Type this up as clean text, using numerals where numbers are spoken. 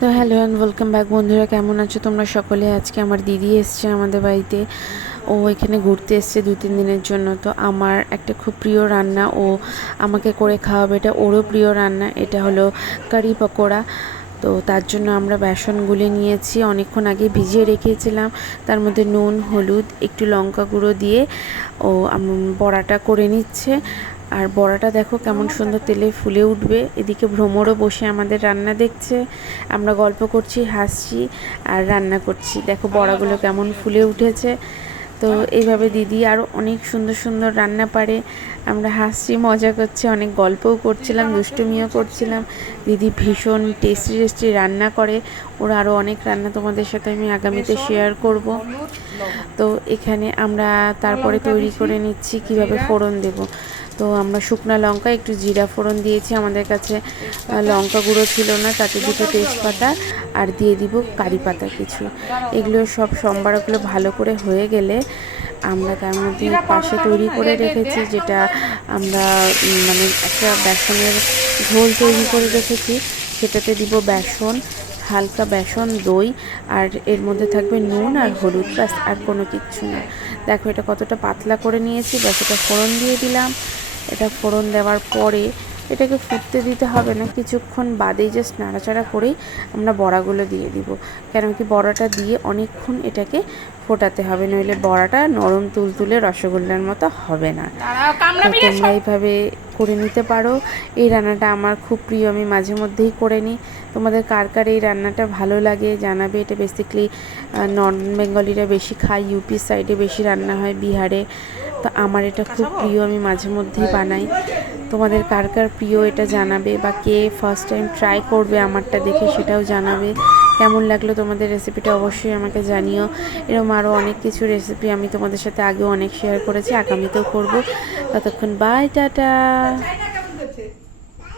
তো hello and welcome back বন্ধুরা, কেমন আছো তোমরা সকলে? আজকে আমার দিদি এসছে আমাদের বাড়িতে। ও এখানে ঘুরতে এসছে 2-3 দিনের জন্য। তো আমার একটা খুব প্রিয় রান্না ও আমাকে করে খাওয়াবে, এটা ওরও প্রিয় রান্না। এটা হলো কারি পকোড়া। তো তার জন্য আমরা বেসন গুলে নিয়েছি, অনেকক্ষণ আগে ভিজিয়ে রেখেছিলাম। তার মধ্যে নুন, হলুদ, একটু লঙ্কা গুঁড়ো দিয়ে ও বড়াটা করে নিচ্ছে। আর বড়াটা দেখো কেমন সুন্দর তেলে ফুলে উঠবে। এদিকে ভ্রমরও বসে আমাদের রান্না দেখছে, আমরা গল্প করছি, হাসছি আর রান্না করছি। দেখো বড়াগুলো কেমন ফুলে উঠেছে। তো এইভাবে দিদি আরও অনেক সুন্দর সুন্দর রান্না পারে। আমরা হাসছি, মজা করছি, অনেক গল্পও করছিলাম, দুষ্টুমিও করছিলাম। দিদি ভীষণ টেস্টি টেস্টি রান্না করে। ওরা আরও অনেক রান্না তোমাদের সাথে আমি আগামীতে শেয়ার করব। তো এখানে আমরা তারপরে তৈরি করে নিচ্ছি কিভাবে ফোড়ন দেব। তো আমরা শুকনো লঙ্কা, একটু জিরা ফোড়ন দিয়েছি। আমাদের কাছে লঙ্কা গুঁড়ো ছিল না, তাতে দুটো তেজপাতা আর দিয়ে দিব কারি পাতা কিছু। এগুলো সব সম্বারগুলো ভালো করে হয়ে গেলে আমরা তার মধ্যে পাশে তৈরি করে রেখেছি, যেটা আমরা মানে একটা বেসনের ঝোল তৈরি করে রেখেছি। সেটাতে দিব বেসন, হালকা বেসন, দই, আর এর মধ্যে থাকবে নুন আর হলুদ, ব্যাস, আর কোনো কিচ্ছু না। দেখো এটা কতটা পাতলা করে নিয়েছি। ব্যাস, এটা ফোড়ন দিয়ে দিলাম। এটা ফোড়ন দেওয়ার পরে এটাকে ফুটতে দিতে হবে না, কিছুক্ষণ বাদেই জাস্ট নাড়াচাড়া করেই আমরা বড়াগুলো দিয়ে দিব। কেন কি বড়াটা দিয়ে অনেকক্ষণ এটাকে ফোটাতে হবে, নইলে বড়াটা নরম তুলতুলে রসগোল্লার মতো হবে না। তো তোমরা এইভাবে করে নিতে পারো। এই রান্নাটা আমার খুব প্রিয়, আমি মাঝে মধ্যেই করে নিই। তোমাদের কার কার এই রান্নাটা ভালো লাগে জানাবে। এটা বেসিক্যালি নর্থ বেঙ্গলিরা বেশি খায়, ইউপি সাইডে বেশি রান্না হয়, বিহারে। তো আমার এটা খুব প্রিয়, আমি মাঝে মধ্যেই বানাই। তোমাদের কার কার প্রিয় এটা জানাবে, বা কে ফার্স্ট টাইম ট্রাই করবে আমারটা দেখে সেটাও জানাবে। কেমন লাগলো তোমাদের রেসিপিটা অবশ্যই আমাকে জানিও। এরকম আরও অনেক কিছু রেসিপি আমি তোমাদের সাথে আগেও অনেক শেয়ার করেছি, আগামীতেও করব। ততক্ষণ বাই, টাটা।